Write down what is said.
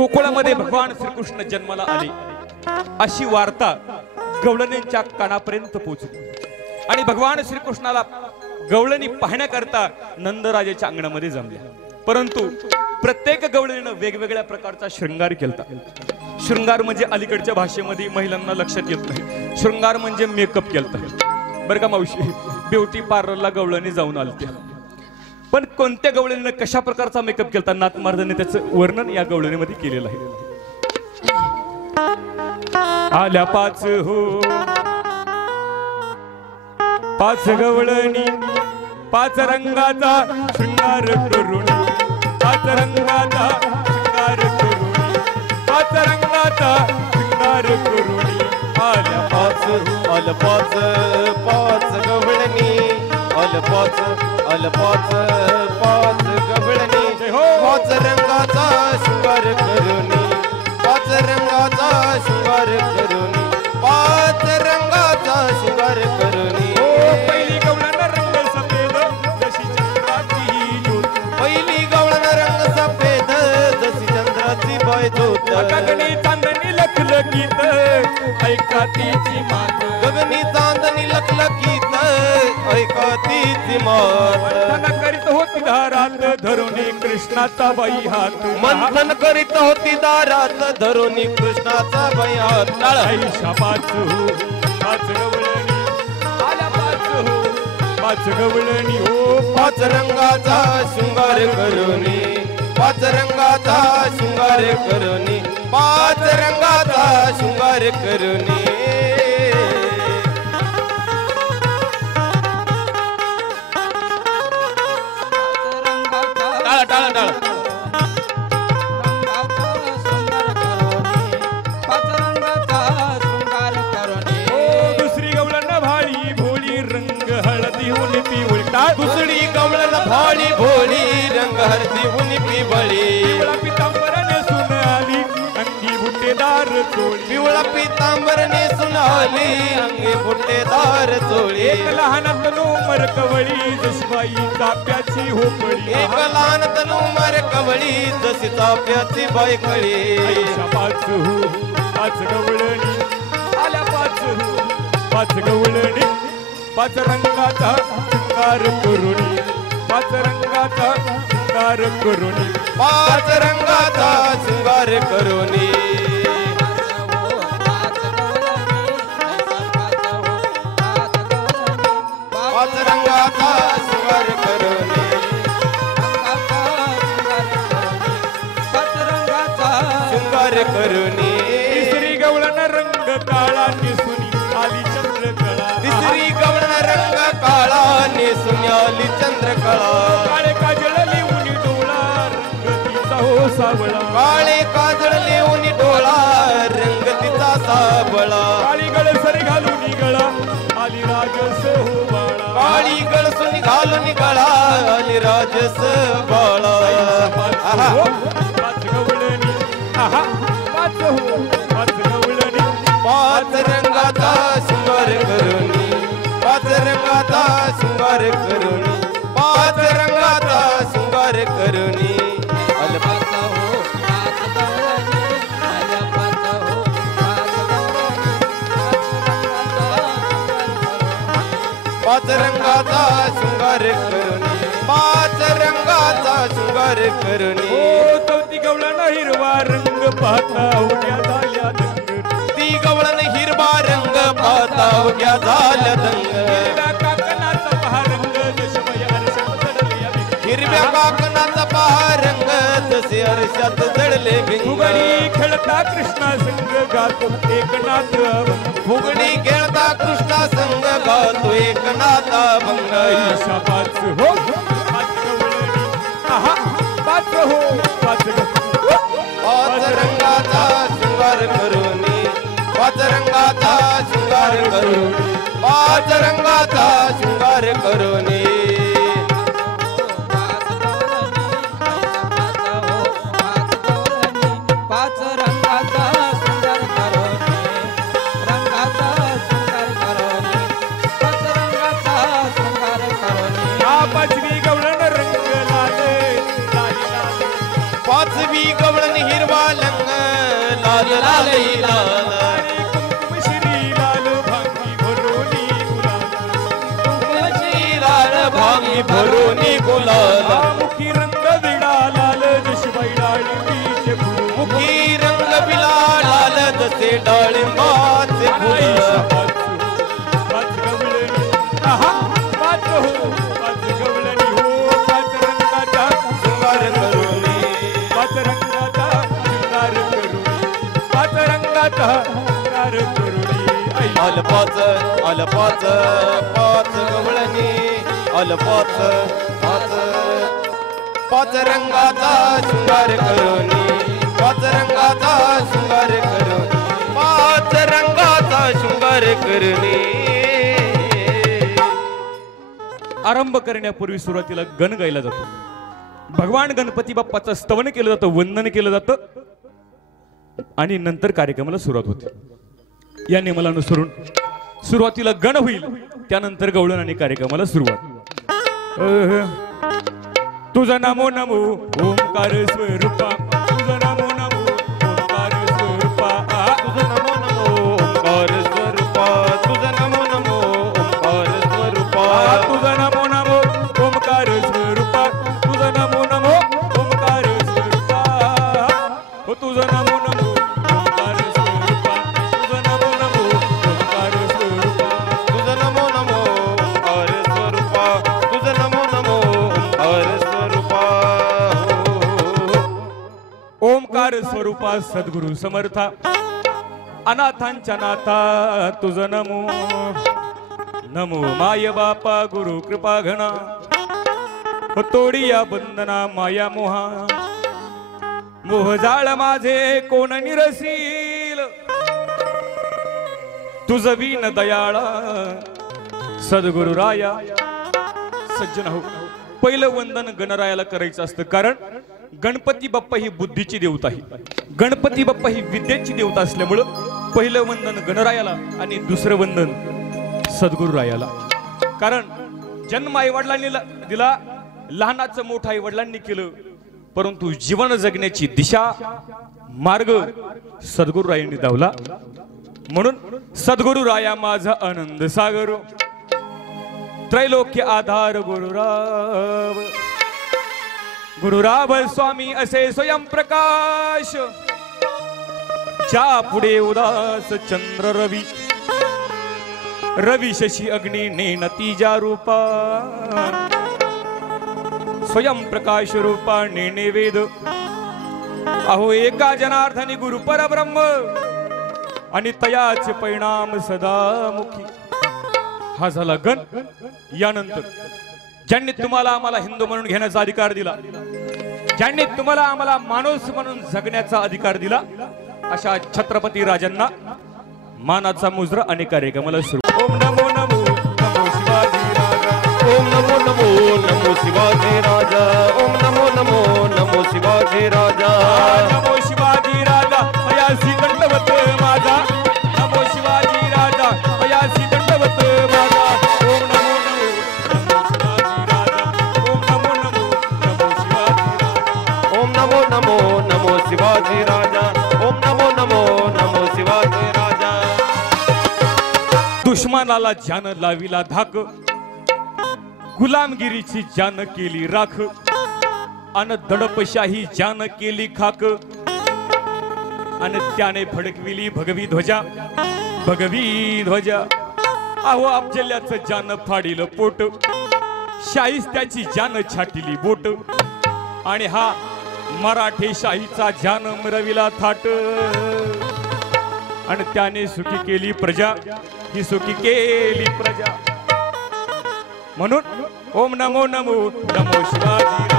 गोकुळामध्ये भगवान श्रीकृष्ण जन्माला आले अशी वार्ता गवळणींच्या कानापर्यंत पोहोचली आणि भगवान श्रीकृष्णाला गवळणी पाहण्याकरता नंदराजाच्या अंगणामध्ये जमल्या। परंतु प्रत्येक गवळणीनं वेगवेगळ्या प्रकारचा शृंगार केलता। शृंगार म्हणजे अलीकडच्या भाषेमध्ये महिलांना लक्षात येत नाही, शृंगार म्हणजे मेकअप केलता बरं का मावशी। ब्युटी पार्लरला गवळणी जाऊन आलत्या, पण कोणत्या गवळणीनं कशा प्रकारचा मेकअप केलता नाथमार्गाने त्याचं वर्णन या गवळणीमध्ये केलेलं आहे। आल्या पाच हो पाच गवळणी पाच रंगाचा शृंगार करून, पाच रंगाचा शृंगार करून, पाच रंगाचा शृंगार करून आल्या पाच आल पाच पाच गवळणी आल पाच पाच पाच गवळणी पाच रंगाचा शृंगार करून, पाच रंगाचा शृंगार करून, पाच रंगाचा शृंगार करून। पहिली गवळण रंग सफेद जशी चंद्राची ज्योत, पहिली गवळण रंग सफेद जशी चंद्राची ज्योत, गगनी चांदणी लखलखीत ऐका तिची मात, गगनी चांदणी लखलखीत ऐका तिची मात। मंथन करीत होती दारात धरून कृष्णाचा बाई हात, मंथन करीत होती दारात धरून कृष्णाचा बाई हात। आईशा पाच हो पाच गवळणी आल्या पाच हो पाच गवळणी हो पाच रंगाचा शृंगार करून, पाच रंगाचा शृंगार करून, पाच रंगाचा शृंगार करून। टाळा टाळा टाळा दुसरी गवळण भाळी भोळी रंग हळदी होऊन पिवळी टाळ, दुसरी गवळण भाळी भोळी रंग हळदी होऊन पिवळी, पिवळा पितांबर नेसून आली अंगी बुट्टेदार चोळी, पिवळा पितांबर नेसून आली अंगी बुट्टेदार चोळी। एक लहान तनू मरकवळी जशी बाई चाप्याची होपळी, एक लहान तनू मरकवळी जशी चाप्याची बाई कळी। आईशा पाच हो पाच गवळणी आल्या पाच हो पाच गवळणी पाच रंगाचा शृंगार करून, पाच रंगाचा शृंगार करून, पाच रंगाचा शृंगार करून। पाच रंगाचा शृंगार करून, शृंगार करून। तिसरी गवळण रंग काळा नेसून आली चंद्रकळा, तिसरी गवळण रंग काळा नेसून आली चंद्रकळा, काळे काजळ लिहून डोळा रंग तिचा हो सावळा, काळे काजळ लिहून डोळा रंग तिचा सावळा, काळी गळसरी घालून गळा आली राजस हो बाळा, काळी गळसून घालून गळा आली राजस बाळा। हो पाच गवळणी आहा पाच हो पाच गवळणी पाच रंगाचा शृंगार करून, पाच रंगाचा शृंगार करून, पाच रंगाचा शृंगार करून। पाच रंगाचा शृंगार करून, पाच रंगाचा शृंगार करून। हो चौथी गवळण हिरवा रंग पाहता उड्या झाल्या दंग, ती गवळण हिरवा रंग पाहता उद्या झाल्या दंग, हिरव्या काकणाचा पहा रंग जशमय अर्षात जडले अभिंग, हिरव्या काकणाचा पहा रंग जसे अर्षात जडले भिंग, फुगडी खेळता कृष्णा संग गातो एकनाथ अभंग, फुगडी खेळता कृष्णा संग गातो एकनाथ अभंग। आईशा पाच हो पाच गवळणी आहा पाच हो पाच पाच रंगाचा शृंगार करून, पाच रंगाचा शृंगार करून, पाच रंगाचा शृंगार करून। पाच रंगाचा शृंगार करून, रंगाचा शृंगार करून, पाच रंगाचा शृंगार करून। पाचवी गवळण रंग लाल लाली लाल, पाचवी गवळण हिरवा रंग लालई लाल आणि कुंकुम श्री लाल भांगी भरोनी गुलाल लाल भांगी भरोनी गुलाल मुखी रंग विडा लाल जशबाई डाळिंबीचे फुल मुखी रंग बिला लाल जसे डाळिंबाचे फुल पाच गवळणी आहा पाच हो पाच गवळणी हो पाच रंगाचा शृंगार करुणी पाच रंगाचा शृंगार करुणी पाच रंगाचा शृंगार करुणी आई अलपाच अलपाच पाच गवळणी अलपाच पाच पाच रंगाचा शृंगार करुणी पाच रंगाचा शृंगार करुणी पाच रंगाचा शृंगार करुणी आरंभ करण्यापूर्वी सुरुवातीला गण गायला जातो भगवान गणपती बाप्पाचं स्तवन केलं जातं वंदन केलं जातं आणि नंतर कार्यक्रमाला सुरुवात होते या नियमाला अनुसरून सुरुवातीला गण होईल त्यानंतर गवळण आणि कार्यक्रमाला सुरुवात तुझा नमो नमो ओंकार स्वरूपा तुझा नमो नमो ओंकार स्वरूपा तुझं नमो नमो ओंकार स्वरूपा तुझं नमो नमो ओंकार स्वरूपा तुझा नमो नमो ओंकार स्वरूपा तुझा नमो नमो ओंकार स्वरूपा हो तुझा नमो नमो ओंकार स्वरूपा तुझा नमो नमो ओंकार स्वरूपा तुझं नमो नमो ओंकार स्वरूपा तुझं नमो नमो ओंकार स्वरूपा ओंकार स्वरूपा सद्गुरु समर्था अनाथांच्या नाथा तुझं नमो नमो माय बापा गुरु कृपा घना हो तोडी या बंधना माया मोहा मोह जाळ माझे कोण निरसील तुझ वीन दयाळा सद्गुरु राया सज्जन हो पहिलं वंदन गणरायाला करायचं असतं कारण गणपती बाप्पा ही बुद्धीची देवता आहे गणपती बाप्पा ही विद्येची देवता असल्यामुळं पहिलं वंदन गणरायाला आणि दुसरं वंदन सद्गुरु रायाला कारण जन्म आई वडिलांनी दिला लहानाचं मोठं आई वडिलांनी केलं परंतु जीवन जगण्याची दिशा मार्ग सद्गुरु रायांनी दावला म्हणून सद्गुरु राया माझा आनंद सागर त्रैलोक्य आधार गुरुराव गुरुराव स्वामी असे स्वयंप्रकाश ज्या पुढे उदास चंद्र रवी रवी शशी अग्नी नेनती जा रूपा स्वयंप्रकाश रूपा नेने वेद अहो एका जनार्दनी गुरु परब्रह्म आणि तयाचे परिणाम सदामुखी हा झाला गण यानंतर ज्यांनी तुम्हाला आम्हाला हिंदू म्हणून घेण्याचा अधिकार दिला ज्यांनी तुम्हाला आम्हाला माणूस म्हणून जगण्याचा अधिकार दिला अशा छत्रपती राजांना मानाचा मुजरा आणि कार्यक्रमाला सुरू ओम नमो नमो नमो शिवाजी राजा ओम नमो नमो नमो शिवाजी राजा ओम नमो नमो नमो शिवाजी राजा नमो शिवाजी राजा अयासी दंडवत माझा नमो शिवाजी राजा अयासी दंडवत माझा ओम नमो नमो शिवाजी राजा ओम नमो नमो नमो शिवाजी राजा दुश्मनाला जान लाविला धाक गुलामगिरीची जान केली राख अन दडपशाही जान केली खाक अन त्याने फडकविली भगवी ध्वजा अहो अफजल्याचं जान फाडिलं पोट शाहिस्त्याची जान छाटिली बोट आणि हा मराठी शाहीचा जान मिरविला थाट आणि त्याने सुखी केली प्रजा ही सुखी केली प्रजा म्हणून ओम नमो नमो नमो शिवाजी